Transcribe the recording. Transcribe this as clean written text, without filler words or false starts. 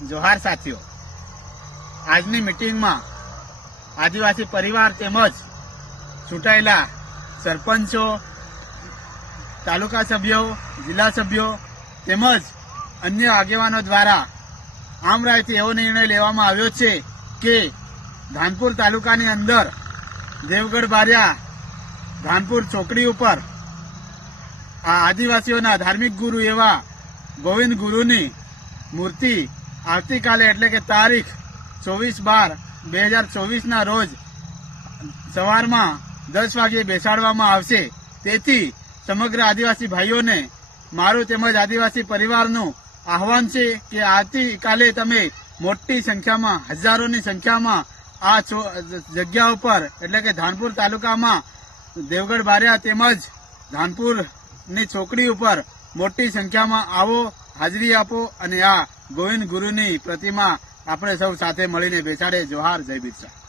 જોહાર સાથીઓ, આજની મીટિંગમાં આદિવાસી પરિવાર તેમજ ચૂંટાયેલા સરપંચો, તાલુકા સભ્યો, જિલ્લા સભ્યો તેમજ અન્ય આગેવાનો દ્વારા આમ રાયથી એવો નિર્ણય લેવામાં આવ્યો છે કે ધાનપુર તાલુકાની અંદર દેવગઢ બારિયા ધાનપુર ચોકડી ઉપર આ આદિવાસીઓના ધાર્મિક ગુરુ એવા ગોવિંદ ગુરુની મૂર્તિ આવતીકાલે એટલે કે તારીખ 24/12/2024 રોજ સવારમાં 10 વાગે બેસાડવામાં આવશે। તેથી સમગ્ર આદિવાસી ભાઈઓને મારું તેમજ આદિવાસી પરિવારનું આહવાન છે કે આવતીકાલે તમે મોટી સંખ્યામાં, હજારોની સંખ્યામાં આ જગ્યા ઉપર એટલે કે ધાનપુર તાલુકામાં દેવગઢ બારિયા તેમજ ધાનપુરની ચોકડી ઉપર મોટી સંખ્યામાં આવો, હાજરી આપો અને આ ગોવિંદ ગુરુની પ્રતિમા આપણે સૌ સાથે મળીને બેસાડે। જોહાર, જય બિરસા।